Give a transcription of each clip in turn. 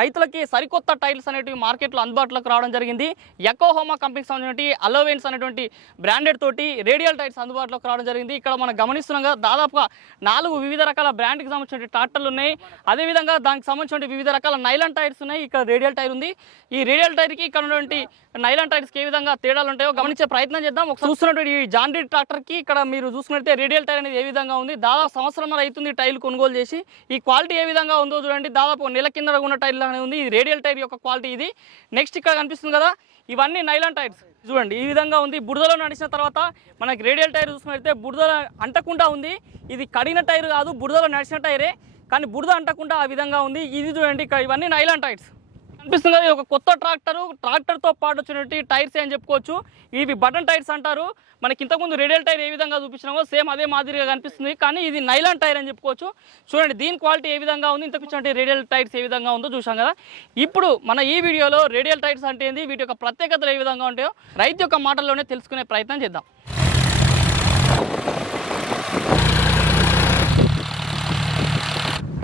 రైతులకి సరికొత్త టైల్స్ అనేటివి మార్కెట్లో అందుబాటులోకి రావడం జరిగింది. ఎకోహోమా కంపెనీకి సంబంధించినటువంటి అలోవెన్స్ అనేటువంటి బ్రాండెడ్ తోటి రేడియల్ టైల్స్ అందుబాటులోకి రావడం జరిగింది. ఇక్కడ మనం గమనిస్తున్నాం కదా దాదాపుగా నాలుగు వివిధ రకాల బ్రాండ్కి సంబంధించిన ట్రాక్టర్లు ఉన్నాయి. అదేవిధంగా దానికి సంబంధించిన వివిధ రకాల నైలాన్ టైర్స్ ఉన్నాయి. ఇక్కడ రేడియల్ టైర్ ఉంది. ఈ రేడియల్ టైర్కి ఇక్కడ ఉన్నటువంటి నైలాన్ టైర్స్కి ఏ విధంగా తేడాలు ఉంటాయో గమనించే ప్రయత్నం చేద్దాం. ఒకసారి చూస్తున్నటువంటి ఈ జాండీ ట్రాక్టర్కి ఇక్కడ మీరు చూసుకున్నట్టే రేడియల్ టైర్ అనేది ఏ విధంగా ఉంది? దాదాపు సంవత్సరం అవుతుంది ఈ టైర్లు కొనుగోలు చేసి. ఈ క్వాలిటీ ఏ విధంగా ఉందో చూడండి. దాదాపు నెల కింద ఉన్న టైర్లు లాగానే ఉంది. ఇది రేడియల్ టైర్ యొక్క క్వాలిటీ ఇది. నెక్స్ట్ ఇక్కడ కనిపిస్తుంది కదా ఇవన్నీ నైలాన్ టైర్స్ చూడండి ఈ విధంగా ఉంది. బురదలో నడిచిన తర్వాత మనకి రేడియల్ టైర్ చూసుకున్నట్లయితే బురద అంటకుండా ఉంది. ఇది కడిగిన టైర్ కాదు బురదలో నడిచిన టైరే. కానీ బురద అంటకుండా ఆ విధంగా ఉంది. ఇది చూడండి ఇక్కడ ఇవన్నీ నైలాన్ టైర్స్ కనిపిస్తుంది. కదా ఒక కొత్త ట్రాక్టర్. ట్రాక్టర్తో పాటు వచ్చినటువంటి టైర్స్ అని చెప్పుకోవచ్చు. ఇవి బటన్ టైర్స్ అంటారు. మనకి ఇంతకుముందు రేడియల్ టైర్ ఏ విధంగా చూపించినామో సేమ్ అదే మాదిరిగా కనిపిస్తుంది. కానీ ఇది నైలాన్ టైర్ అని చెప్పుకోవచ్చు. చూడండి దీని క్వాలిటీ ఏ విధంగా ఉంది? ఇంతకు రేడియల్ టైర్స్ ఏ విధంగా ఉందో చూసాం కదా. ఇప్పుడు మన ఈ వీడియోలో రేడియల్ టైర్స్ అంటే ఏంది? వీటి యొక్క ప్రత్యేకతలు ఏ విధంగా ఉంటాయో రైతు యొక్క మాటల్లోనే తెలుసుకునే ప్రయత్నం చేద్దాం.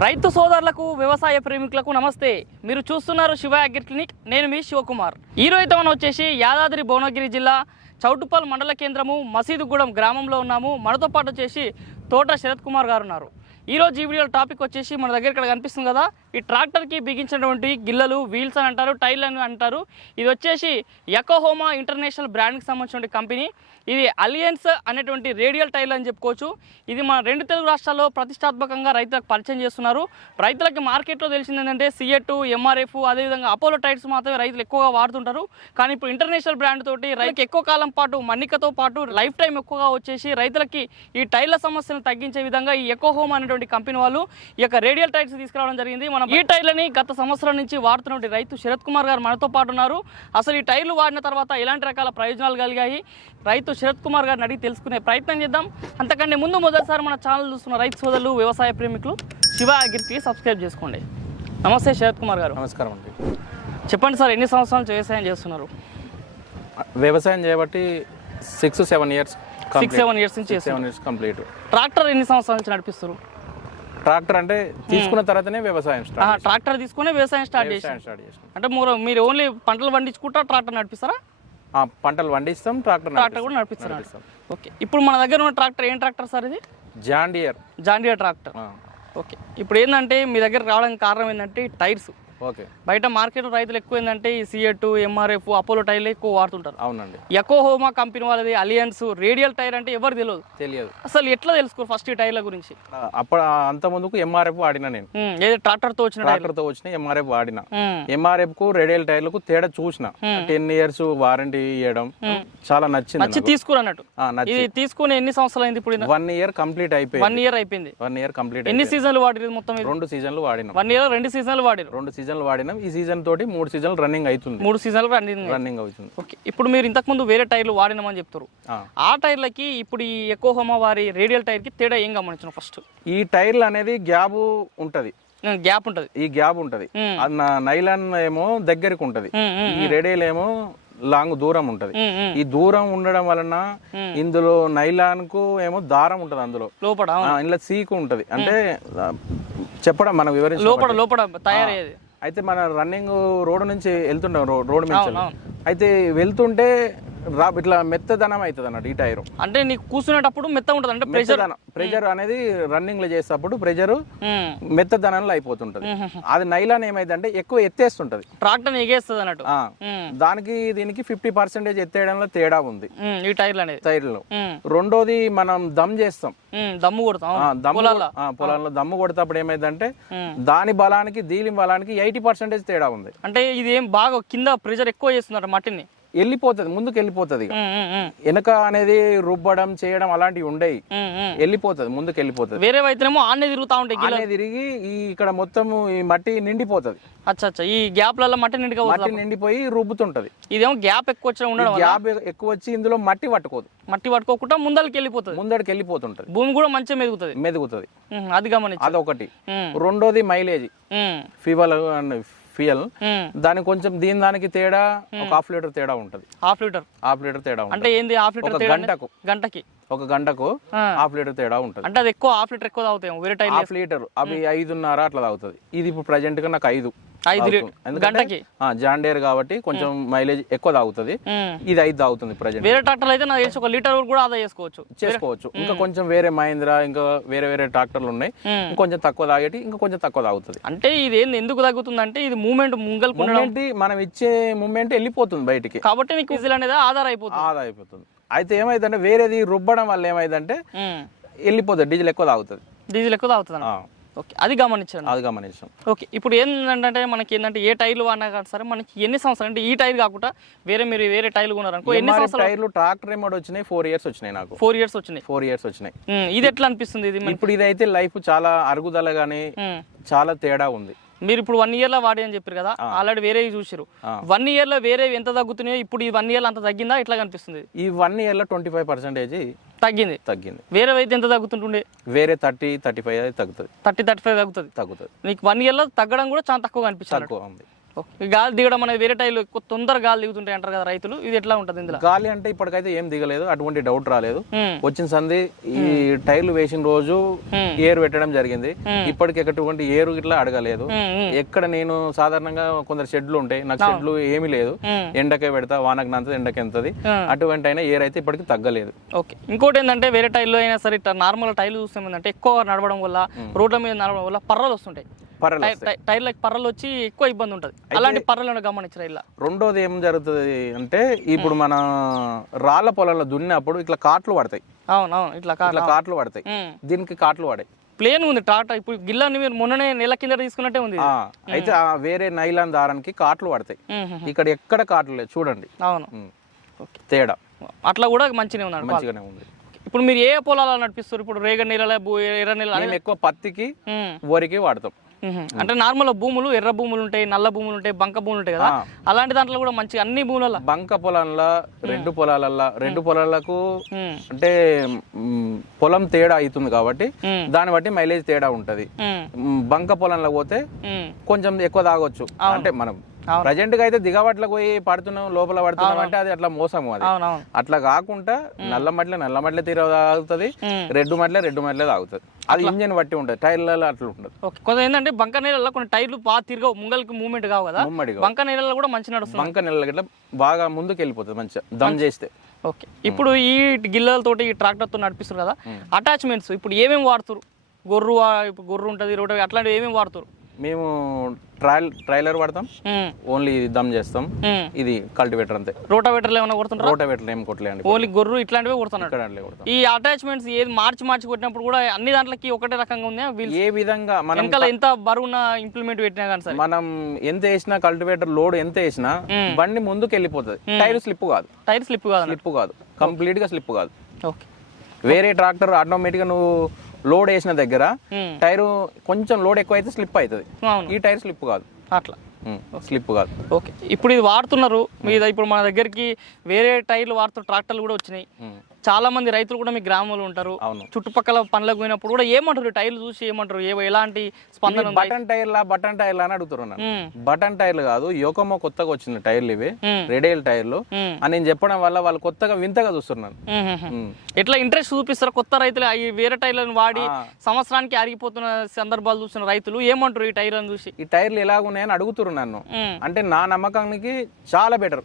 రైతు సోదరులకు వ్యవసాయ ప్రేమికులకు నమస్తే. మీరు చూస్తున్నారు శివ అగ్రి క్లినిక్. నేను మీ శివకుమార్. ఈరోజు మనం వచ్చేసి యాదాద్రి భువనగిరి జిల్లా చౌటుపల్ మండల కేంద్రము మసీదుగూడెం గ్రామంలో ఉన్నాము. మనతో పాటు వచ్చేసి తోట శరత్ కుమార్ గారు ఉన్నారు. ఈరోజు ఈ వీడియో టాపిక్ వచ్చేసి మన దగ్గర ఇక్కడ కనిపిస్తుంది కదా ఈ ట్రాక్టర్కి బిగించినటువంటి గిల్లలు వీల్స్ అని అంటారు టైర్లు అని అంటారు. ఇది వచ్చేసి ఎకోహోమా ఇంటర్నేషనల్ బ్రాండ్కి సంబంధించిన కంపెనీ. ఇది అలియన్స్ అనేటువంటి రేడియల్ టైర్లు అని చెప్పుకోవచ్చు. ఇది మన రెండు తెలుగు రాష్ట్రాల్లో ప్రతిష్టాత్మకంగా రైతులకు పరిచయం చేస్తున్నారు. రైతులకి మార్కెట్లో తెలిసింది ఏంటంటే సిఎట్ ఎంఆర్ఎఫ్ అదేవిధంగా అపోలో టైర్స్ మాత్రమే రైతులు ఎక్కువగా వాడుతుంటారు. కానీ ఇప్పుడు ఇంటర్నేషనల్ బ్రాండ్ తోటి రైతుకి ఎక్కువ కాలం పాటు మన్నికతో పాటు లైఫ్ టైం ఎక్కువగా వచ్చేసి రైతులకి ఈ టైర్ల సమస్యను తగ్గించే విధంగా ఈ ఎకోహోమా అనేటువంటి అనేటువంటి కంపెనీ వాళ్ళు ఈ యొక్క రేడియల్ టైర్స్ తీసుకురావడం జరిగింది. మనం ఈ టైర్లని గత సంవత్సరం నుంచి వాడుతున్నటువంటి రైతు శరత్ కుమార్ గారు మనతో పాటు ఉన్నారు. అసలు ఈ టైర్లు వాడిన తర్వాత ఎలాంటి రకాల ప్రయోజనాలు కలిగాయి? రైతు శరత్ కుమార్ గారిని అడిగి తెలుసుకునే ప్రయత్నం చేద్దాం. అంతకంటే ముందు మొదటిసారి మన ఛానల్ చూస్తున్న రైతు సోదరులు వ్యవసాయ ప్రేమికులు శివ అగ్రికి సబ్స్క్రైబ్ చేసుకోండి. నమస్తే శరత్ కుమార్ గారు. నమస్కారం అండి. చెప్పండి సార్ ఎన్ని సంవత్సరాల నుంచి వ్యవసాయం చేస్తున్నారు? వ్యవసాయం చేయబట్టి six seven years six seven years నుంచి చేస్తున్నారు సెవెన్ ఇయర్స్ కంప్లీట్ ట్రాక్టర్ ఎన్ని సంవత్సరాల నుంచి నడిపిస్తారు ట్రాక్టర్ అంటే తీసుకున్న తర్వాతనే వ్యవసాయం ట్రాక్టర్ తీసుకుని వ్యవసాయం స్టార్ట్ చేసి అంటే మీరు మీరు ఓన్లీ పంటలు పండించుకుంటా ట్రాక్టర్ నడిపిస్తారా? ఆ, పంటలు పండిస్తాం ట్రాక్టర్ ట్రాక్టర్ కూడా నడిపిస్తారు? ఓకే. ఇప్పుడు మన దగ్గర ఉన్న ట్రాక్టర్ ఏం ట్రాక్టర్ సార్ ఇది? John Deere. John Deere tractor. Okay. ఇప్పుడు ఏంటంటే మీ దగ్గర రావడానికి కారణం ఏంటంటే టైర్స్. ఓకే. బయట మార్కెట్ రైతులు ఎక్కువ ఏంటంటే ఈ సిఎట్ ఎంఆర్ఎఫ్ అపోలో టైర్లు ఎక్కువ వాడుతుంటారు. అవునండి. ఎకోహోమా కంపెనీ వాళ్ళది అలియన్స్ రేడియల్ టైర్ అంటే ఎవరు తెలియదు. తెలియదు. అసలు ఎట్లా తెలుసుకోరు ఫస్ట్ ఈ టైర్ల గురించి? అప్పుడు అంత ముందుకు ఎంఆర్ఎఫ్ వాడిన నేను. ఏదో ట్రాక్టర్తో వచ్చిన టైర్ ట్రాక్టర్తో వచ్చిన ఎంఆర్ఎఫ్ వాడిన. ఎంఆర్ఎఫ్కు రేడియల్ టైర్లకు తేడా చూసిన. టెన్ ఇయర్స్ వారంటీ ఇవ్వడం చాలా నచ్చింది నచ్చి ఇది తీసుకుని ఎన్ని సంవత్సరాలు అయింది ఇప్పుడు వన్ ఇయర్ కంప్లీట్ అయిపోయింది. వన్ ఇయర్ అయిపోయింది. వన్ ఇయర్ కంప్లీట్ ఎన్ని సీజన్లు వాడిరు మొత్తం రెండు సీజన్లు వాడినాం. వన్ ఇయర్ రెండు సీజన్లు వాడిరు రెండు సీజన్లు వాడినాం. ఈ సీజన్ తోటి మూడు సీజన్లు రన్నింగ్ అవుతుంది. మూడు సీజన్లు రన్నింగ్ రన్నింగ్ అవుతుంది. ఓకే. ఇప్పుడు మీరు ఇంతకుముందు వేరే టైర్లు వాడినామని చెప్తారు. ఆ. టైర్లకి ఇప్పుడు ఈ ఎకోహోమా వారి రేడియల్ టైర్కి తేడా ఏం గమనించిన ఫస్ట్ ఈ టైర్లు అనేది గ్యాప్ ఉంటది. గ్యాప్ ఉంటుంది. ఈ గ్యాప్ ఉంటది. నైలాన్ ఏమో దగ్గరికి ఉంటది. ఈ రేడియల్ ఏమో లాంగ్ దూరం ఉంటది. ఈ దూరం ఉండడం వలన ఇందులో నైలాన్కు ఏమో దారం ఉంటది అందులో. లోపల ఇందులో సీకు ఉంటది. అంటే చెప్పడం మనం వివరించడం లోపల లోపల తయారయ్యేది? అయితే మన రన్నింగ్ రోడ్ నుంచి వెళ్తుంటాం రో- రోడ్ అవును. అయితే వెళ్తుంటే రా ఇట్లా మెత్తదనం అవుతుంది అన్నట్టు ఈ టైరు. అంటే నీకు కూర్చునేటప్పుడు మెత్త ఉంటుంది అంటే ప్రెషర్ ప్రెజర్ అనేది రన్నింగ్లో చేసేటప్పుడు ప్రెజర్ మెత్తదనంలో అయిపోతుంటది. అది నైలాన్ ఏమైందంటే ఎక్కువ ఎత్తేస్తుంటది. ట్రాక్టర్ ఎగేస్తుంది అన్నట్టు దానికి దీనికి ఫిఫ్టీ పర్సెంటేజ్ ఎత్తేయడంలో తేడా ఉంది. ఈ టైర్లు అనేది. టైర్లో. రెండోది మనం దమ్ చేస్తాం. దమ్ము కొడతాం. పొలాల్లో దమ్ము కొడేటప్పుడు ఏమైందంటే. దాని బలానికి దీని బలానికి ఎయిటీ పర్సెంటేజ్ తేడా ఉంది. అంటే ఇది ఏం బాగా కింద ప్రెషర్ ఎక్కువ చేస్తున్నారు మట్టిని. వెళ్ళిపోతుంది ముందుకు వెళ్ళిపోతుంది వెనక అనేది రుబ్బడం చేయడం అలాంటివి ఉమ్. వెళ్ళిపోతుంది ముందుకు వెళ్ళిపోతుంది. వేరే అయితేనేమో ఆన్నే తిరుగుతా ఉంటాయి అనే తిరిగి ఈ ఇక్కడ మొత్తం ఈ మట్టి నిండిపోతుంది. అచ్చా అచ్చా. ఈ గ్యాప్లలో మట్టి నిండుగా మట్టి నిండిపోయి రుబ్బుతుంటది. ఇదేమో గ్యాప్ ఎక్కువ వచ్చిన ఉండడం గ్యాప్ ఎక్కువ వచ్చి ఇందులో మట్టి పట్టుకోదు. మట్టి పట్టుకోకుండా ముందరికి వెళ్ళిపోతుంది. ముందడికి వెళ్ళిపోతుంటది. భూమి కూడా మంచిగా మెదుగుతుంది. మెదుగుతుంది. అది గమనించు. అదొకటి. రెండోది మైలేజ్. ఉమ్, ఉమ్. దానికి కొంచెం దీని దానికి తేడా ఒక హాఫ్ లీటర్ తేడా ఉంటది. Half litre. హాఫ్ లీటర్ తేడా అంటే ఏంది హాఫ్ లీటర్ గంటకు. గంటకి. ఒక గంటకు. హాఫ్ లీటర్ తేడా ఉంటుంది. అంటే అది ఎక్కువ హాఫ్ లీటర్ ఎక్కువ తాగుతాయి వేరే హాఫ్ లీటర్ అవి ఐదున్నర అట్లా తాగుతుంది. ఇది ఇప్పుడు ప్రజెంట్గా నాకు ఐదు గంటకి? జాండేర్ కాబట్టి కొంచెం మైలేజ్ ఎక్కువ తాగుతుంది. ఇది ఐదు తాగుతుంది ప్రజెంట్ వేరే ట్రాక్టర్లు అయితే నాకు ఒక లీటర్ కూడా ఆదా చేసుకోవచ్చు. చేసుకోవచ్చు. ఇంకా కొంచెం వేరే మహేంద్ర ఇంకా వేరే వేరే ట్రాక్టర్లు ఉన్నాయి. కొంచెం తక్కువ తాగేటి ఇంకా కొంచెం తక్కువ తాగుతుంది. అంటే ఇది ఏంది ఎందుకు తగ్గుతుంది అంటే ఇది మూమెంట్ మూమెంట్ మనం ఇచ్చే మూమెంట్ వెళ్ళిపోతుంది బయటికి. కాబట్టి నీకు అనేది ఆధార్ అయిపోతుంది ఆదా అయిపోతుంది అయితే ఏమైందంటే వేరేది రుబ్బడం వల్ల ఏమైందంటే. వెళ్ళిపోతుంది డీజిల్ ఎక్కువ తాగుతుంది. డీజిల్ ఎక్కువ తాగుతుంది ఓకే అది గమనించండి అది గమనించాం. ఓకే ఇప్పుడు ఏంటంటే మనకి ఏంటంటే ఏ టైర్లు వాడినా కానీ సరే మనకి ఎన్ని సంవత్సరాలు అంటే ఈ టైర్ కాకుండా వేరే మీరు వేరే టైర్లు కొన్నారనుకో ఎన్ని సంవత్సరాలు టైర్లు ట్రాక్టర్ రిమోట్ వచ్చినాయి ఫోర్ ఇయర్స్ వచ్చినాయి నాకు. ఫోర్ ఇయర్స్ వచ్చినాయి? ఫోర్ ఇయర్స్ వచ్చినాయి. ఇది ఎట్లా అనిపిస్తుంది ఇది? ఇప్పుడు ఇదైతే లైఫ్ చాలా అరుగుదల గానీ. చాలా తేడా ఉంది. మీరు ఇప్పుడు వన్ ఇయర్లో వాడి అని చెప్పారు కదా ఆల్రెడీ వేరే చూసారు. వన్ ఇయర్లో వేరే ఎంత తగ్గుతున్నాయో ఇప్పుడు ఈ వన్ ఇయర్ అంత తగ్గిందా ఇట్లా కనిపిస్తుంది? ఈ వన్ ఇయర్లో ట్వంటీ ఫైవ్ పర్సెంటేజ్ తగ్గింది. తగ్గింది. వేరే అయితే ఎంత తగ్గుతుంటుండే? వేరే థర్టీ థర్టీ ఫైవ్ అది తగ్గుతుంది. థర్టీ థర్టీ ఫైవ్ తగ్గుతుంది. తగ్గుతుంది. నీకు వన్ ఇయర్లో తగ్గడం కూడా చాలా తక్కువ తక్కువ ఉంది. గాలి దిగడం అనేది వేరే టైర్లు ఎక్కువ తొందరగా గాలి దిగుతుంటాయి అంటారు కదా రైతులు. ఇది ఎట్లా ఉంటుంది ఇందులో? గాలి అంటే ఇప్పటికైతే ఏం దిగలేదు. అటువంటి డౌట్ రాలేదు. వచ్చిన సంది ఈ టైర్లు వేసిన రోజు. ఏరు పెట్టడం జరిగింది. ఇప్పటికి ఎటువంటి ఏరు ఇట్లా అడగలేదు. ఎక్కడ నేను సాధారణంగా కొందరు షెడ్లు ఉంటాయి. నాకు షెడ్లు ఏమీ లేదు. ఎండకే పెడతా వానకు నంతది ఎండకి ఎంతది. అటువంటి అయినా ఏర్ అయితే ఇప్పటికి తగ్గలేదు. ఓకే. ఇంకోటి ఏంటంటే వేరే టైర్లో అయినా సరే నార్మల్ టైర్లు చూస్తే ఏంటంటే ఎక్కువ నడవడం వల్ల రోడ్ల మీద నడవడం వల్ల పర్రలు వస్తుంటాయి. టైర్లకు పర్రలు వచ్చి ఎక్కువ ఇబ్బంది ఉంటుంది. అలాంటి పర్రలను గమనించరా ఇలా? రెండోది ఏం జరుగుతుంది అంటే ఇప్పుడు మన రాళ్ళ పొలంలో దున్నినప్పుడు ఇట్లా కాట్లు పడతాయి. అవును అవును ఇట్లా కాట్లు పడతాయి. దీనికి కాట్లు పడాయి ప్లేన్ ఉంది టాటా. ఇప్పుడు గిల్లాన్ని మీరు మొన్ననే నెల కింద తీసుకున్నట్టే ఉంది అయితే ఆ వేరే నైలాన్ దారానికి కాట్లు పడతాయి. ఇక్కడ ఎక్కడ కాట్లు లేదు చూడండి. అవును. తేడా. అట్లా కూడా మంచిగా ఉంది అనుకో. మంచిగానే ఉంది. ఇప్పుడు మీరు ఏ పొలాలు నడిపిస్తారు? ఇప్పుడు రేగ నీళ్ళ ఎర్ర నీళ్ళ ఎక్కువ పత్తికి వరికి వాడతాం. అంటే నార్మల్ భూములు ఎర్ర భూములు ఉంటాయి నల్ల భూములు ఉంటాయి బంక భూములు ఉంటాయి కదా. అలాంటి దాంట్లో కూడా మంచి అన్ని భూములలో బంక పొలంలో రెండు పొలాలల్లో రెండు పొలాలకు అంటే పొలం తేడా అవుతుంది కాబట్టి దాన్ని బట్టి మైలేజ్ తేడా ఉంటది. బంక పొలంలో పోతే కొంచెం ఎక్కువ తాగొచ్చు. అంటే మనం. ప్రజెంట్గా అయితే దిగబట్లకు పోయి పడుతున్నాం లోపల పడుతున్నాం అంటే అది అట్లా మోసము అది. అట్లా కాకుండా నల్ల మట్ల నల్ల మట్ల తీర తాగుతుంది. రెడ్ మట్ల రెడ్ మట్ల తాగుతుంది. అది ఇంజన్ బట్టి ఉంటుంది టైర్లలో అట్లా ఉంటుంది. కొంత ఏంటంటే బంక నీళ్ళలో కొన్ని టైర్లు బాగా తిరగవు ముంగల్కి మూవ్మెంట్ కావు కదా? బంక నీళ్ళలో కూడా మంచి నడుస్తుంది. బంక నెలల గిట్ల బాగా ముందుకు వెళ్ళిపోతుంది మంచిగా దమ్ చేస్తే. ఓకే. ఇప్పుడు ఈ గిల్లలతోటి ఈ ట్రాక్టర్తో నడిపిస్తారు కదా అటాచ్మెంట్స్ ఇప్పుడు ఏమేమి వాడుతారు? గొర్రు ఇప్పుడు గొర్రు ఉంటుంది రోడ్డు అట్లాంటివి ఏమేమి వాడుతారు? మేము ట్రయల్ ట్రైలర్ పడతాం. ఓన్లీ దమ్ చేస్తాం. ఇది కల్టివేటర్ అంతే. రోటావేటర్లు ఏమైనా కొడుతుంటారా? రోటావేటర్ ఏం కొట్టలేండి ఓన్లీ గొర్రు ఇట్లాంటివి కొడుతున్నాడు ఈ అటాచ్మెంట్స్ ఏది మార్చి మార్చి కొట్టినప్పుడు కూడా అన్ని దాంట్లకి ఒకటే రకంగా ఉంది? ఏ విధంగా మనం ఎంత బరువున్న ఇంప్లిమెంట్ పెట్టినా కానీ సరే. మనం ఎంత వేసినా కల్టివేటర్ లోడ్ ఎంత వేసినా బండి ముందుకు వెళ్ళిపోతుంది టైర్ స్లిప్ కాదు. టైర్ స్లిప్ కాదు స్లిప్ కాదు. కంప్లీట్గా స్లిప్ కాదు. ఓకే. వేరే ట్రాక్టర్ ఆటోమేటిక్గా నువ్వు లోడ్ వేసిన దగ్గర టైర్ కొంచెం లోడ్ ఎక్కువ అయితే స్లిప్ అవుతుంది. ఈ టైర్ స్లిప్ కాదు. అట్లా. స్లిప్ కాదు. ఓకే. ఇప్పుడు ఇది వాడుతున్నారు. మీద ఇప్పుడు మన దగ్గరికి వేరే టైర్లు వాడుతున్న ట్రాక్టర్లు కూడా వచ్చినాయి. చాలా మంది రైతులు కూడా మీ గ్రామంలో ఉంటారు. అవును. చుట్టుపక్కల పనులకు పోయినప్పుడు కూడా ఏమంటారు? టైర్లు చూసి ఏమంటారు? ఎలాంటి స్పందన బటన్ టైర్లా బటన్ టైర్లా అని అడుగుతున్నారు నన్ను. ఉమ్, బటన్ టైర్లు కాదు యోకమో కొత్తగా వచ్చిన టైర్లు ఇవి. రెడేల్ టైర్లు. అని నేను చెప్పడం వల్ల వాళ్ళు కొత్తగా వింతగా చూస్తున్నాను. ఎట్లా ఇంట్రెస్ట్ చూపిస్తారు? కొత్త రైతులు ఈ వేరే టైర్లను వాడి. సంవత్సరానికి అరిగిపోతున్న సందర్భాలు చూసిన రైతులు ఏమంటారు ఈ టైర్లను చూసి? ఈ టైర్లు ఎలాగున్నాయని అడుగుతున్నారు నన్ను. అంటే నా నమ్మకానికి చాలా better.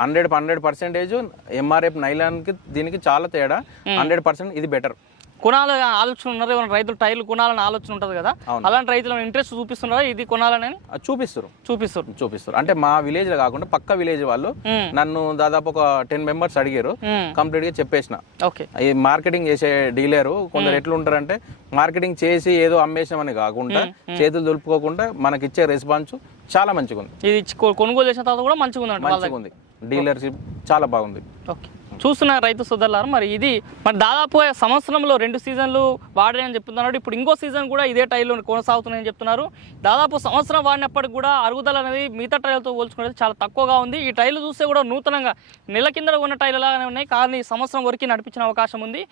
Hundred hundred percentage MRF నైలాన్కి దీనికి చాలా తేడా. హండ్రెడ్ పర్సెంట్ ఇది బెటర్. కొనాలి ఆలోచన ఉన్నారు ఏమైనా రైతులు టైర్లు కొనాలని ఆలోచన ఉంటుంది కదా. అలాంటి రైతులను ఇంట్రెస్ట్ చూపిస్తున్నారా? ఇది కొనాలని? చూపిస్తారు చూపిస్తారు చూపిస్తారు అంటే మా విలేజ్లో కాకుండా పక్క విలేజ్ వాళ్ళు నన్ను దాదాపు ఒక టెన్ మెంబర్స్ అడిగారు. కంప్లీట్గా చెప్పేసిన. ఓకే. ఈ మార్కెటింగ్ చేసే డీలరు కొందరు ఎట్లుంటారంటే మార్కెటింగ్ చేసి ఏదో అమ్మేసామని కాకుండా చేతులు దులుపుకోకుండా మనకి ఇచ్చే రెస్పాన్స్ చాలా మంచిగా ఉంది ఇది కొనుగోలు చేసిన తర్వాత కూడా మంచిగా వాళ్ళ మంచిగా ఉంది డీలర్షిప్ చాలా బాగుంది. ఓకే. చూస్తున్న రైతు సోదరులారు మరి ఇది మరి దాదాపు సంవత్సరంలో రెండు సీజన్లు వాడారని చెప్తున్నారు. ఇప్పుడు ఇంకో సీజన్ కూడా ఇదే టైర్లు కొనసాగుతున్నాయని చెప్తున్నారు. దాదాపు సంవత్సరం వాడినప్పటికి కూడా అరుగుదల అనేది మిగతా టైర్లతో పోల్చుకునేది చాలా తక్కువగా ఉంది. ఈ టైర్లు చూస్తే కూడా నూతనంగా నెల కింద ఉన్న టైర్లు లాగానే ఉన్నాయి. కానీ సంవత్సరం వరకు నడిపించిన అవకాశం ఉంది.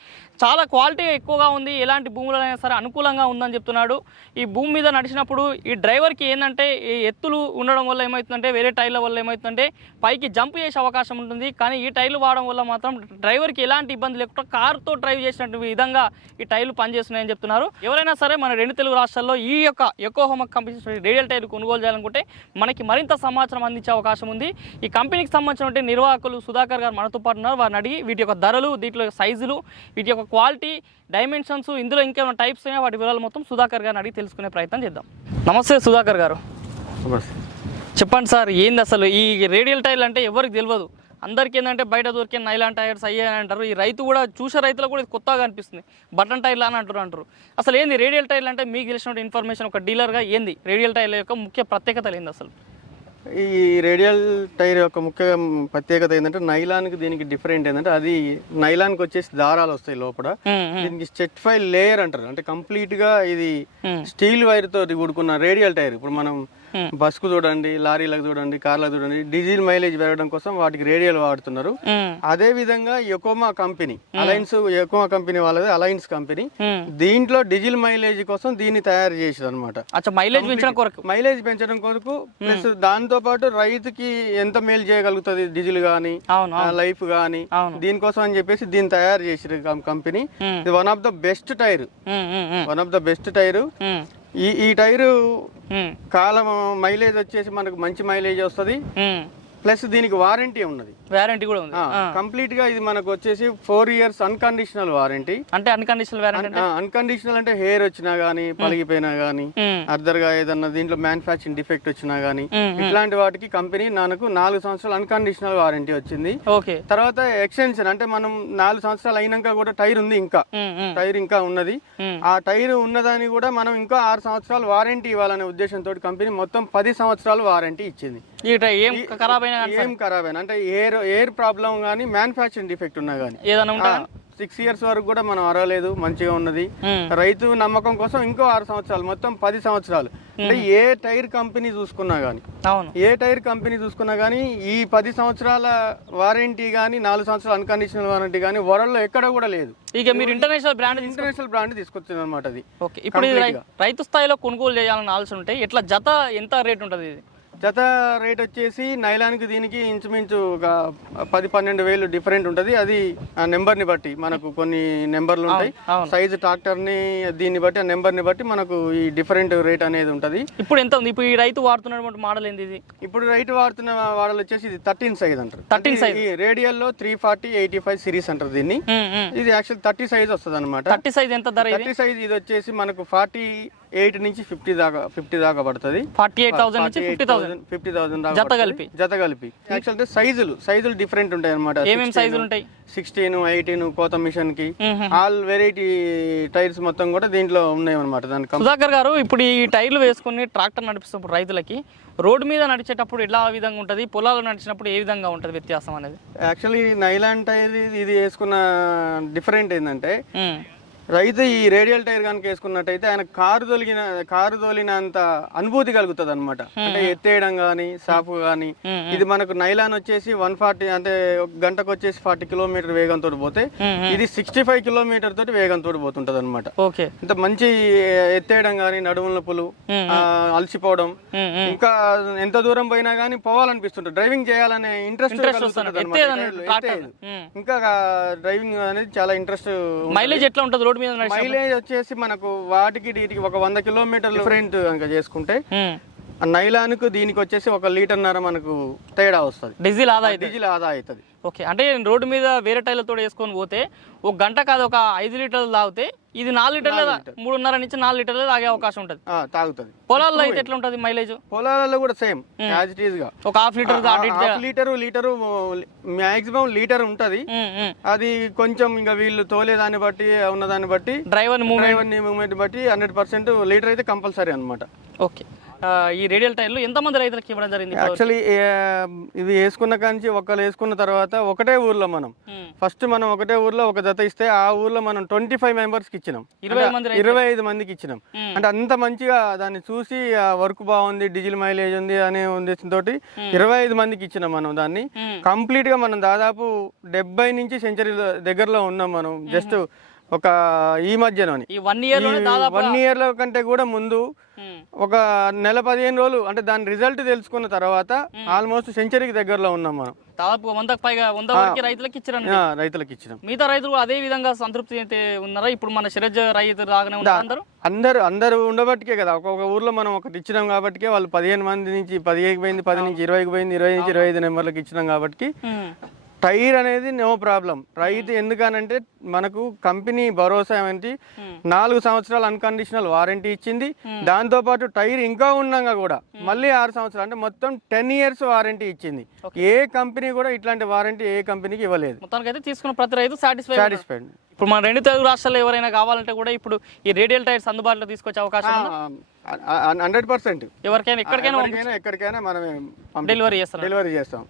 చాలా క్వాలిటీ ఎక్కువగా ఉంది. ఎలాంటి భూములైనా సరే అనుకూలంగా ఉందని చెప్తున్నాడు. ఈ భూమి మీద నడిచినప్పుడు ఈ డ్రైవర్కి ఏంటంటే ఈ ఎత్తులు ఉండడం వల్ల ఏమవుతుందంటే వేరే టైర్ల వల్ల ఏమవుతుందంటే పైకి జంప్ చేసే అవకాశం ఉంటుంది. కానీ ఈ టైర్లు వాడడం వల్ల మాత్రం డ్రైవర్కి ఎలాంటి ఇబ్బంది లేకుండా కార్తో డ్రైవ్ చేసినట్టు విధంగా ఈ టైర్లు పనిచేస్తున్నాయని చెప్తున్నారు. ఎవరైనా సరే మన రెండు తెలుగు రాష్ట్రాల్లో ఈ యొక్క ఎకోహోమా కంపెనీ రేడియల్ టైర్లు కొనుగోలు చేయాలనుకుంటే మనకి మరింత సమాచారం అందించే అవకాశం ఉంది. ఈ కంపెనీకి సంబంధించిన నిర్వాహకులు సుధాకర్ గారు మనతో పాటు ఉన్నారు. వారిని అడిగి వీటి యొక్క ధరలు వీటిలో సైజులు వీటి యొక్క క్వాలిటీ డైమెన్షన్స్ ఇందులో ఇంకేమైనా టైప్స్ ఉన్నాయో? వాటి వివరాలు మొత్తం సుధాకర్ గారిని అడిగి తెలుసుకునే ప్రయత్నం చేద్దాం. నమస్తే సుధాకర్ గారు. చెప్పండి సార్ ఏంది అసలు ఈ రేడియల్ టైర్లు అంటే ఎవరికి తెలియదు? అందరికీ ఏంటంటే బయట దొరికే నైలాన్ టైర్స్ అయ్యే అని అంటారు. ఈ రైతు కూడా చూసే రైతులకు కూడా ఇది కొత్తగా అనిపిస్తుంది. బటన్ టైర్లు అని అంటారు అంటారు. అసలు ఏంది రేడియల్ టైర్లు అంటే మీకు తెలిసిన ఇన్ఫర్మేషన్ ఒక డీలర్గా ఏంది? రేడియల్ టైర్ల యొక్క ముఖ్య ప్రత్యేకతలు ఏంది అసలు? ఈ రేడియల్ టైర్ యొక్క ముఖ్య ప్రత్యేకత ఏంటంటే నైలాన్కి దీనికి డిఫరెంట్ ఏంటంటే అది నైలాన్కి వచ్చేసి దారాలు వస్తాయి లోపల. దీనికి స్టెట్ఫై లేయర్ అంటారు. అంటే కంప్లీట్గా ఇది. స్టీల్ వైర్ తోటి కూడుకున్న రేడియల్ టైర్. ఇప్పుడు మనం Hmm. బస్కు చూడండి లారీలకు చూడండి కార్లకు చూడండి డీజిల్ మైలేజ్ పెరగడం కోసం వాటికి రేడియల్ వాడుతున్నారు. అదే విధంగా Yokohama company Alliance Yokohama company వాళ్ళది అలయన్స్ కంపెనీ. దీంట్లో డీజిల్ మైలేజ్ కోసం దీన్ని తయారు చేసేది అనమాట అచ్చా మైలేజ్ పెంచడం కొరకు. మైలేజ్ పెంచడం కొరకు ప్లస్ దాంతో పాటు రైతుకి ఎంత మేలు చేయగలుగుతుంది డీజిల్ గానీ లైఫ్ గానీ. దీనికోసం అని చెప్పేసి దీన్ని తయారు చేసిన కంపెనీ. ఇది one of the best tyre. One of the best tyre. ఈ ఈ టైరు కాలం మైలేజ్ వచ్చేసి మనకు మంచి మైలేజ్ వస్తుంది. ప్లస్ దీనికి వారంటీ ఉన్నది. వారంటీ కూడా ఉంది. కంప్లీట్గా ఇది మనకు వచ్చేసి ఫోర్ ఇయర్స్ అన్కండిషనల్ వారంటీ. అంటే అన్కండిషనల్ వారంటీ అన్కండిషనల్ అంటే హెయిర్ వచ్చినా గానీ పలిగిపోయినా గానీ ఉమ్, అర్ధర్గా ఏదన్నా దీంట్లో మ్యానుఫ్యాక్చరింగ్ డిఫెక్ట్ వచ్చినా గానీ ఇట్లాంటి వాటికి కంపెనీ నాకు నాలుగు సంవత్సరాలు అన్కండిషనల్ వారంటీ వచ్చింది. ఓకే. తర్వాత ఎక్స్టెన్షన్ అంటే మనం నాలుగు సంవత్సరాలు అయినాక కూడా టైర్ ఉంది ఇంకా. టైర్ ఇంకా ఉన్నది. ఆ టైర్ ఉన్నదాన్ని కూడా మనం ఇంకా ఆరు సంవత్సరాలు వారంటీ ఇవ్వాలనే ఉద్దేశంతో కంపెనీ మొత్తం పది సంవత్సరాలు వారంటీ ఇచ్చింది. ఏం ఖరాబ్ ఏం ఖరాబ్ అయినా అంటే ఎయిర్ ఎయిర్ ప్రాబ్లం కానీ మ్యానుఫ్యాక్చరింగ్ డిఫెక్ట్ ఉన్నా కానీ. ఏదైనా సిక్స్ ఇయర్స్ వరకు కూడా మనం అరవలేదు మంచిగా ఉన్నది. రైతు నమ్మకం కోసం ఇంకో ఆరు సంవత్సరాలు మొత్తం పది సంవత్సరాలు. అంటే ఏ టైర్ కంపెనీ చూసుకున్నా కానీ అవును. ఏ టైర్ కంపెనీ చూసుకున్నా కానీ ఈ పది సంవత్సరాల వారంటీ కానీ నాలుగు సంవత్సరాల అన్కండిషనల్ వారంటీ కానీ వరల్డ్లో ఎక్కడ కూడా లేదు. ఇక మీరు ఇంటర్నేషనల్ బ్రాండ్ ఇంటర్నేషనల్ బ్రాండ్ తీసుకొచ్చింది అనమాట అది. ఓకే. ఇప్పుడు రైతు స్థాయిలో కొనుగోలు చేయాలని ఆలోచన ఉంటే ఇట్లా జత ఎంత రేట్ ఉంటుంది ఇది? జత రేట్ వచ్చేసి నైలాన్కి దీనికి ఇంచుమించు ఒక పది పన్నెండు వేలు డిఫరెంట్ ఉంటుంది. అది ఆ నెంబర్ని బట్టి మనకు కొన్ని నెంబర్లు ఉంటాయి. సైజు ట్రాక్టర్ని దీన్ని బట్టి ఆ నెంబర్ని బట్టి మనకు ఈ డిఫరెంట్ రేట్ అనేది ఉంటుంది. ఇప్పుడు ఎంత ఉంది? ఇప్పుడు ఈ రైతు వాడుతున్నటువంటి మోడల్ ఏంది ఇది? ఇప్పుడు రైట్ వాడుతున్న వాడలు వచ్చేసి ఇది థర్టీన్ సైజ్ అంటారు. 13 size. ఈ రేడియల్లో three forty eighty five series అంటారు దీన్ని. ఇది యాక్చువల్ థర్టీ సైజ్ వస్తుంది అనమాట థర్టీ సైజ్ ఎంత ధర థర్టీ సైజ్ ఇది వచ్చేసి మనకు ఫార్టీ ఎయిట్ నుంచి ఫిఫ్టీ దాకా ఫిఫ్టీ దాకా పడుతుంది. ఫార్టీ ఎయిట్ థౌసండ్ నుంచి ఫిఫ్టీ థౌసండ్. ఫిఫ్టీ థౌసండ్ జత కలిపి. జత కలిపి. యాక్చువల్ అంటే సైజులు సైజులు డిఫరెంట్ ఉంటాయి అనమాట ఏమేమి సైజులు ఉంటాయి? సిక్స్టీన్ ఎయిటీన్ కోత మిషన్కి. ఆల్ వెరైటీ టైర్స్ మొత్తం కూడా దీంట్లో ఉన్నాయి అనమాట దాని కం- సుధాకర్ గారు ఇప్పుడు ఈ టైర్లు వేసుకుని ట్రాక్టర్ నడిపిస్తున్నప్పుడు రైతులకి రోడ్డు మీద నడిచేటప్పుడు ఎలా విధంగా ఉంటుంది? పొలాల్లో నడిచినప్పుడు ఏ విధంగా ఉంటుంది వ్యత్యాసం అనేది? యాక్చువల్లీ నైలాన్ టైర్ ఇది వేసుకున్న డిఫరెంట్ ఏంటంటే రైతు ఈ రేడియల్ టైర్ కనుక వేసుకున్నట్టయితే ఆయన కారు తొలిగిన కారు తోలినంత అనుభూతి కలుగుతుంది అనమాట అంటే ఎత్తేయడం కానీ సాపు కానీ మ్మ్. ఇది మనకు నైలాన్ వచ్చేసి వన్ ఫార్టీ అంటే గంటకు వచ్చేసి ఫార్టీ కిలోమీటర్ వేగంతో పోతే. ఇది సిక్స్టీ ఫైవ్ కిలోమీటర్ తోటి వేగంతో పోతుంటది అనమాట ఓకే. ఇంత మంచి ఎత్తేయడం కానీ నడుముల. ఆ, అలసిపోవడం. ఇంకా ఎంత దూరం పోయినా కానీ పోవాలనిపిస్తుంటుంది. డ్రైవింగ్ చేయాలనే ఇంట్రెస్ట్. ఇంకా డ్రైవింగ్ అనేది చాలా ఇంట్రెస్ట్ మైలేజ్ ఎట్లా ఉంటుంది? రోడ్డు మీద మైలేజ్ వచ్చేసి మనకు వాటికి వీటికి ఒక వంద కిలోమీటర్లు డిఫరెంట్ చేసుకుంటే ఆ నైలాన్కు దీనికి వచ్చేసి ఒక లీటర్న్నర మనకు తేడా వస్తుంది. డీజిల్ ఆదా అవుతుంది డీజిల్ ఆదా అవుతుంది. ఓకే అంటే రోడ్డు మీద వేరే టైర్లతో వేసుకొని పోతే ఒక గంట కాదు ఒక ఐదు లీటర్లు తాగితే ఇది నాలుగు లీటర్లు మూడున్నర నుంచి నాలుగు లీటర్లు తాగే అవకాశం ఉంటుంది. తాగుతుంది. పొలాల్లో అయితే ఎట్లా ఉంటుంది మైలేజ్ పొలాలలో కూడా సేమ్ యాజ్ ఇట్ ఈస్గా. ఒక half litre half litre litre maximum litre ఉంటది. అది కొంచెం ఇంకా వీళ్ళు తోలే దాన్ని బట్టి ఉన్న దాన్ని బట్టి డ్రైవర్ మూవ్ డ్రైవర్ మూవ్మెంట్ బట్టి హండ్రెడ్ పర్సెంట్ లీటర్ అయితే కంపల్సరీ అనమాట ఓకే. ఈ రేడియల్ టైర్లు ఎంతమంది రైతులకు ఇవ్వడం జరిగింది యాక్చువల్లీ ఇది వేసుకున్న కాంచి ఒకళ్ళు వేసుకున్న తర్వాత ఒకటే ఊర్లో మనం. ఫస్ట్ మనం ఒకటే ఊర్లో ఒక జత ఇస్తే ఆ ఊర్లో మనం ట్వంటీ ఫైవ్ మెంబర్స్కి ఇచ్చినాం. ఇరవై ఇరవై ఐదు మందికి ఇచ్చినాం. అంటే అంత మంచిగా దాన్ని చూసి వర్క్ బాగుంది డీజిల్ మైలేజ్ ఉంది అనే ఉద్దేశంతో ఇరవై ఐదు మందికి ఇచ్చినాం మనం దాన్ని. కంప్లీట్గా మనం దాదాపు డెబ్బై నుంచి సెంచరీ దగ్గరలో ఉన్నాం మనం. జస్ట్ ఒక ఈ మధ్యలోని. ఈ వన్ ఇయర్ వన్ ఇయర్లో కంటే కూడా ముందు ఒక నెల పదిహేను రోజులు అంటే దాని రిజల్ట్ తెలుసుకున్న తర్వాత ఆల్మోస్ట్ సెంచరీకి దగ్గరలో ఉన్నాం మనం. దాదాపు వందకు పైగా వంద వరకు రైతులకు ఇచ్చారండి. ఆ, రైతులకు ఇచ్చినాం. మిగతా రైతులు అదే విధంగా సంతృప్తి అయితే ఉన్నారా? ఇప్పుడు మన శరజ్ రైతు రాగానే ఉన్నారు అందరూ. అందరు అందరు ఉండబట్టికే కదా. ఒక్కొక్క ఊర్లో మనం ఒకటి ఇచ్చినాం కాబట్టి వాళ్ళు పదిహేను మంది నుంచి పదిహేకి పోయింది పది నుంచి ఇరవైకి పోయింది ఇరవై నుంచి ఇరవై ఐదు నెంబర్లకు ఇచ్చినాం కాబట్టి. టైర్ అనేది నో ప్రాబ్లం. రైతు ఎందుకనంటే మనకు కంపెనీ భరోసా ఏంటి? నాలుగు సంవత్సరాలు అన్కండిషనల్ వారంటీ ఇచ్చింది. దాంతో పాటు టైర్ ఇంకా ఉన్నాగా కూడా మళ్ళీ ఆరు సంవత్సరాలు అంటే మొత్తం టెన్ ఇయర్స్ వారంటీ ఇచ్చింది. ఏ కంపెనీ కూడా ఇట్లాంటి వారంటీ ఏ కంపెనీకి ఇవ్వలేదు. తీసుకున్న ప్రతి రైతు సాటిస్ఫై సాటిస్ఫైడ్ ఇప్పుడు మన రెండు తెలుగు రాష్ట్రాల్లో ఎవరైనా కావాలంటే కూడా ఇప్పుడు ఈ రేడియల్ టైర్స్ అందుబాటులో తీసుకొచ్చే అవకాశం? హండ్రెడ్ పర్సెంట్ ఎవరికైనా ఎక్కడికైనా ఎక్కడికైనా పంపి- డెలివరీ చేస్తారు? డెలివరీ చేస్తాం.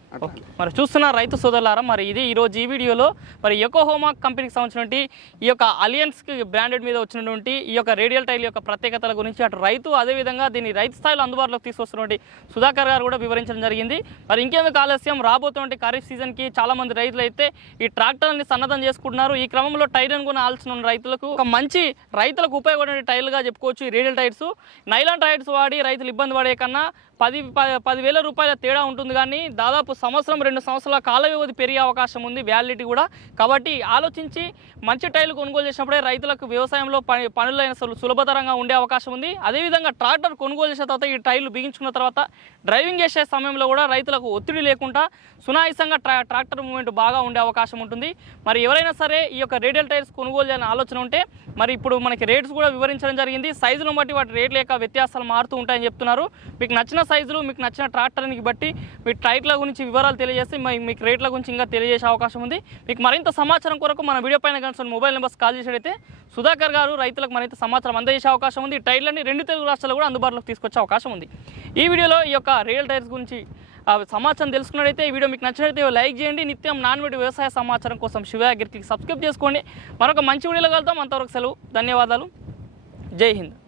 మరి చూస్తున్న రైతు సోదరులారా మరి ఇది ఈరోజు ఈ వీడియోలో మరి ఎకోహోమా కంపెనీకి సంబంధించినటువంటి ఈ యొక్క అలియన్స్ బ్రాండెడ్ మీద వచ్చినటువంటి ఈ యొక్క రేడియల్ టైల్ యొక్క ప్రత్యేకతల గురించి అటు రైతు అదేవిధంగా దీన్ని రైతు స్థాయిలో అందుబాటులోకి తీసుకొస్తున్నటువంటి సుధాకర్ గారు కూడా వివరించడం జరిగింది. మరి ఇంకేందుకు ఆలస్యం? రాబోతున్నటువంటి ఖరీఫ్ సీజన్కి చాలా మంది రైతులు అయితే ఈ ట్రాక్టర్ని సన్నద్ధం చేసుకుంటున్నారు. ఈ క్రమంలో టైర్లను కూడా ఆల్సిన రైతులకు ఒక మంచి రైతులకు ఉపయోగపడే టైర్లుగా చెప్పుకోవచ్చు ఈ రేడియల్ టైర్స్. నైలాన్ టైర్స్ వాడి రైతులు ఇబ్బంది పడే కన్నా పది పదివేల రూపాయల తేడా ఉంటుంది కానీ దాదాపు సంవత్సరం రెండు సంవత్సరాల కాల వ్యవధి పెరిగే అవకాశం ఉంది వ్యాలిడిటీ కూడా. కాబట్టి ఆలోచించి మంచి టైర్లు కొనుగోలు చేసినప్పుడే రైతులకు వ్యవసాయంలో పని పనులైన సుల- సులభతరంగా ఉండే అవకాశం ఉంది. అదేవిధంగా ట్రాక్టర్ కొనుగోలు చేసిన తర్వాత ఈ టైర్లు బిగించుకున్న తర్వాత డ్రైవింగ్ చేసే సమయంలో కూడా రైతులకు ఒత్తిడి లేకుండా సునాయసంగా ట్రా ట్రాక్టర్ మూమెంట్ బాగా ఉండే అవకాశం ఉంటుంది. మరి ఎవరైనా సరే ఈ యొక్క రేడియల్ టైర్స్ కొనుగోలు చేయాలని ఆలోచన ఉంటే మరి ఇప్పుడు మనకి రేట్స్ కూడా వివరించడం జరిగింది. సైజును బట్టి వాటి రేట్ల యొక్క వ్యత్యాసాలు మారుతూ ఉంటాయని చెప్తున్నారు. మీకు నచ్చిన సైజులు మీకు నచ్చిన ట్రాక్టర్ని బట్టి మీ టైట్ల గురించి వివరాలు తెలియజేసి మీకు రేట్ల గురించి ఇంకా తెలియజేసే అవకాశం ఉంది. మీకు మరింత సమాచారం కొరకు మన వీడియో పైన కనుక మొబైల్ నెంబర్స్ కాల్ చేసేటైతే సుధాకర్ గారు రైతులకు మరింత సమాచారం అందజేసే అవకాశం ఉంది. టైర్లని రెండు తెలుగు రాష్ట్రాలు కూడా అందుబాటులోకి తీసుకొచ్చే అవకాశం ఉంది. ఈ వీడియోలో ఈ యొక్క రియల్ టైర్స్ గురించి ఆ, సమాచారం తెలుసుకున్నట్టయితే ఈ వీడియో మీకు నచ్చినట్లయితే లైక్ చేయండి. నిత్యం నాన్ వ్యవసాయ సమాచారం కోసం శివ సబ్స్క్రైబ్ చేసుకోండి. మరొక మంచి వీడియోలో కలుద్దాం. అంతవరకు సెలవు. ధన్యవాదాలు. జై హింద్.